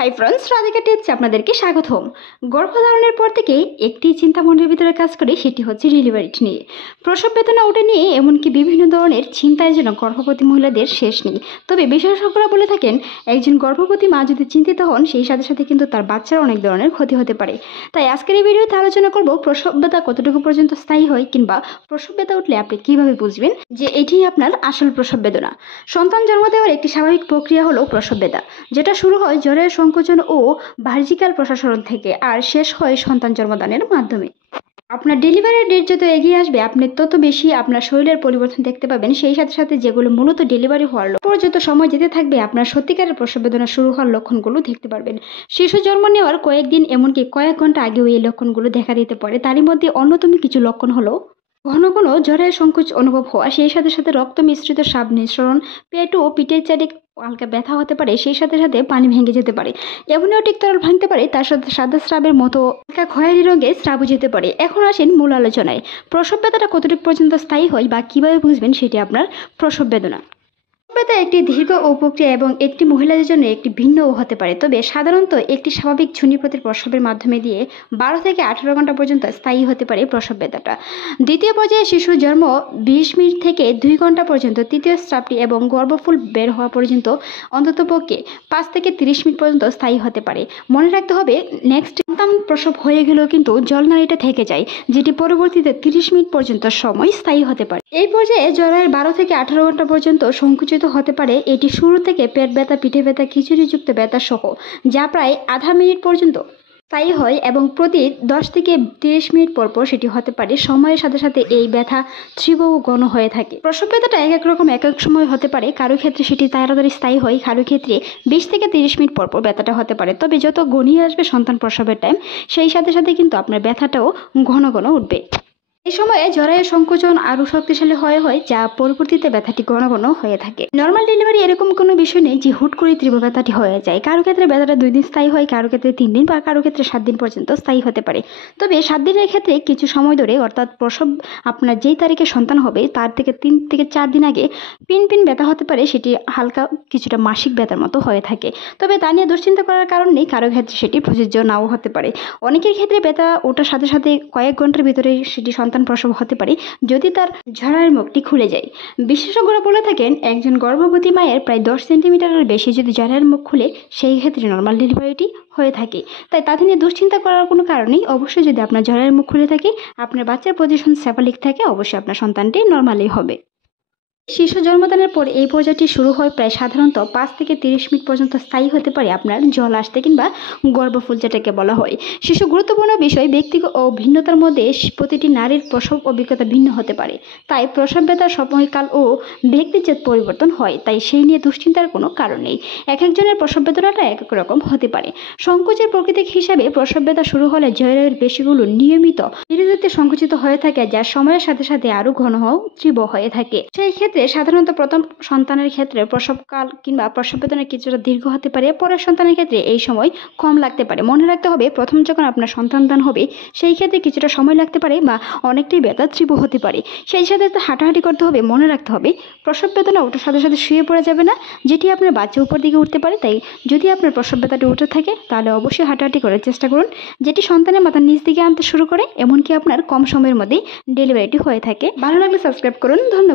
Hi friends, Radhika টিপসে আপনাদেরকে স্বাগতম। গর্ভধারণের পর থেকেই একটি চিন্তা মনের ভিতরে কাজ করে, সেটি হচ্ছে ডেলিভারি নিয়ে। প্রসব বেদনা ওটা নিয়ে এমনকি বিভিন্ন ধরনের চিন্তায় যেন গর্ভবতী মহিলাদের শেষ নেই। তবে বিশেষজ্ঞরা বলে থাকেন, একজন গর্ভবতী মা যদি চিন্তিত হন, সেই সাথে সাথে কিন্তু তার বাচ্চার অনেক ধরনের ক্ষতি হতে পারে। তাই আজকের এই ভিডিওতে আলোচনা করব প্রসব ব্যথা কতটুকু পর্যন্ত স্থায়ী হয়, কিংবা প্রসব ব্যথা উঠলে আপনি কিভাবে বুঝবেন যে এটি আপনার আসল প্রসব বেদনা। সন্তান জন্ম দেওয়ার একটি স্বাভাবিক প্রক্রিয়া হলো প্রসব ব্যথা, যেটা শুরু হয় জ্বরের সংকোচন ও ভার্জিক্যাল প্রসারণ থেকে আর শেষ হয় সন্তান জন্মদানের মাধ্যমে। আপনার ডেলিভারির ডেট যত এগিয়ে আসবে, আপনি তত বেশি আপনার শরীরের পরিবর্তন দেখতে পাবেন। সেই সাথে সাথে যেগুলো মূলত ডেলিভারি হওয়ার পর যত সময় যেতে থাকবে, আপনার সত্যিকারের প্রসব বেদনা শুরু হওয়ার লক্ষণগুলো দেখতে পারবেন। শিশু জন্ম নেওয়ার কয়েকদিন এমনকি কয়েক ঘন্টা আগেও এই লক্ষণগুলো দেখা দিতে পারে। তারই মধ্যে অন্যতম কিছু লক্ষণ হলো ঘন ঘন জ্বরের সংকোচ অনুভব হওয়া, সেই সাথে সাথে রক্ত মিশ্রিত স্রাব নিঃসরণ, পেট ও পিঠের চারি হালকা ব্যথা হতে পারে, সেই সাথে সাথে পানি ভেঙে যেতে পারে, অ্যামনিওটিক তরল ভাঙতে পারে, তার সাথে সাদা স্রাবের মতো হালকা খয়েরি রঙের স্রাবও যেতে পারে। এখন আসেন মূল আলোচনায়। প্রসব ব্যথাটা কতটুকু পর্যন্ত স্থায়ী হয় বা কিভাবে বুঝবেন সেটি আপনার প্রসব বেদনা। ব্যথা একটি দীর্ঘ ও প্রক্রিয়া এবং একটি মহিলাদের জন্য একটি ভিন্নও হতে পারে। তবে সাধারণত একটি স্বাভাবিক ঝুনিপথের প্রসবের মাধ্যমে দিয়ে 12 থেকে 18 ঘন্টা পর্যন্ত স্থায়ী হতে পারে প্রসব ব্যথাটা। দ্বিতীয় পর্যায়ে শিশুর জন্ম 20 মিনিট থেকে 2 ঘন্টা পর্যন্ত, তৃতীয় স্রাবটি এবং গর্ভফুল বের হওয়া পর্যন্ত অন্ততপক্ষে 5 থেকে 30 মিনিট পর্যন্ত স্থায়ী হতে পারে। মনে রাখতে হবে, নেক্সট সন্তান প্রসব হয়ে গেলেও কিন্তু জলনালীটা থেকে যায়, যেটি পরবর্তীতে 30 মিনিট পর্যন্ত সময় স্থায়ী হতে পারে। এই পর্যায়ে জ্বরের 12 থেকে 18 ঘন্টা পর্যন্ত সংকুচিত হতে পারে। এটি শুরু থেকে পেট ব্যথা, পিঠে ব্যথা, খিচুড়িযুক্ত ব্যথা সহ, যা প্রায় আধা মিনিট পর্যন্ত স্থায়ী হয় এবং প্রতি 10 থেকে 30 মিনিট পর পর সেটি হতে পারে। সময়ের সাথে সাথে এই ব্যথা তীব্র ও ঘন হয়ে থাকে। প্রসব ব্যথাটা এক এক রকম এক এক সময় হতে পারে। কারো ক্ষেত্রে সেটি তাড়াতাড়ি স্থায়ী হয়, কারো ক্ষেত্রে 20 থেকে 30 মিনিট পর পর ব্যথাটা হতে পারে। তবে যত ঘনিয়ে আসবে সন্তান প্রসবের টাইম, সেই সাথে সাথে কিন্তু আপনার ব্যথাটাও ঘন ঘন উঠবে। এই সময়ে জ্বরের সংকোচন আরো শক্তিশালী হয় যা পরবর্তীতে ব্যথাটি ঘন ঘন হয়ে থাকে। নর্মাল ডেলিভারি এরকম কোনো বিষয় নেই যে হুট করে তীব্র ব্যথাটি হয়ে যায়। কারো ক্ষেত্রে ব্যথাটা 2 দিন স্থায়ী হয়, কারো ক্ষেত্রে 3 দিন বা কারো ক্ষেত্রে 7 দিন পর্যন্ত স্থায়ী হতে পারে। তবে 7 দিনের ক্ষেত্রে কিছু সময় ধরে, অর্থাৎ প্রসব আপনার যেই তারিখে সন্তান হবে তার থেকে 3 থেকে 4 দিন আগে পিন ব্যথা হতে পারে। সেটি হালকা কিছুটা মাসিক ব্যথার মতো হয়ে থাকে। তবে তা নিয়ে দুশ্চিন্তা করার কারণ নেই, কারো ক্ষেত্রে সেটি প্রযোজ্য নাও হতে পারে। অনেকের ক্ষেত্রে ব্যথা ওঠার সাথে সাথে কয়েক ঘন্টার ভিতরে সেটি সন্তান প্রসব হতে পারে, যদি তার ঝরার মুখটি খুলে যায়। বিশেষজ্ঞরা বলে থাকেন, একজন গর্ভবতী মায়ের প্রায় 10 সেন্টিমিটারের বেশি যদি ঝরার মুখ খুলে, সেই ক্ষেত্রে নর্মাল ডেলিভারিটি হয়ে থাকে। তাই তাতে নিয়ে দুশ্চিন্তা করার কোনো কারণেই। অবশ্যই যদি আপনার ঝরার মুখ খুলে থাকে, আপনার বাচ্চার পজিশন সেফালিক থাকে, অবশ্যই আপনার সন্তানটি নর্মালি হবে। শিশু জন্মদানের পর এই পর্যায়টি শুরু হয় প্রায় সাধারণত 5 থেকে 30 মিনিট পর্যন্ত স্থায়ী হতে পারে আপনার জল আসতে কিংবা গর্ভফুল, যেটাকে বলা হয়। শিশু গুরুত্বপূর্ণ বিষয়, ব্যক্তিগত ও ভিন্নতার মধ্যে প্রতিটি নারীর প্রসব অভিজ্ঞতা ভিন্ন হতে পারে। তাই প্রসব ব্যথার সময়কাল ও ব্যক্তিজেদ পরিবর্তন হয়, তাই সেই নিয়ে দুশ্চিন্তার কোনো কারণ নেই। এক একজনের প্রসব বেদনাটা এক এক রকম হতে পারে। সংকোচের প্রকৃতি হিসাবে প্রসব ব্যথা শুরু হলে জয়ের পেশিগুলো নিয়মিত ধীরে ধীরে সংকুচিত হয়ে থাকে, যা সময়ের সাথে সাথে আরো ঘন তীব্র হয়ে থাকে। সেই ক্ষেত্রে সাধারণত প্রথম সন্তানের ক্ষেত্রে প্রসবকাল কিংবা প্রসব বেদনা কিছুটা দীর্ঘ হতে পারে, পরের সন্তানের ক্ষেত্রে এই সময় কম লাগতে পারে। মনে রাখতে হবে, প্রথম যখন আপনার সন্তান হবে সেই ক্ষেত্রে কিছুটা সময় লাগতে পারে বা অনেকটাই ব্যথা তীব্র হতে পারে। সেই সাথে হাঁটাহাঁটি করতে হবে। মনে রাখতে হবে, প্রসব বেদনা ওঠার সাথে সাথে শুয়ে পড়া যাবে না, যেটি আপনার বাচ্চা উপর দিকে উঠতে পারে। তাই যদি আপনার প্রসব ব্যথাটি উঠে থাকে, তাহলে অবশ্যই হাঁটাহাঁটি করার চেষ্টা করুন, যেটি সন্তানের মাথার নিচ দিকে আনতে শুরু করে, এমনকি আপনার কম সময়ের মধ্যেই ডেলিভারিটি হয়ে থাকে। ভালো লাগলে সাবস্ক্রাইব করুন। ধন্যবাদ।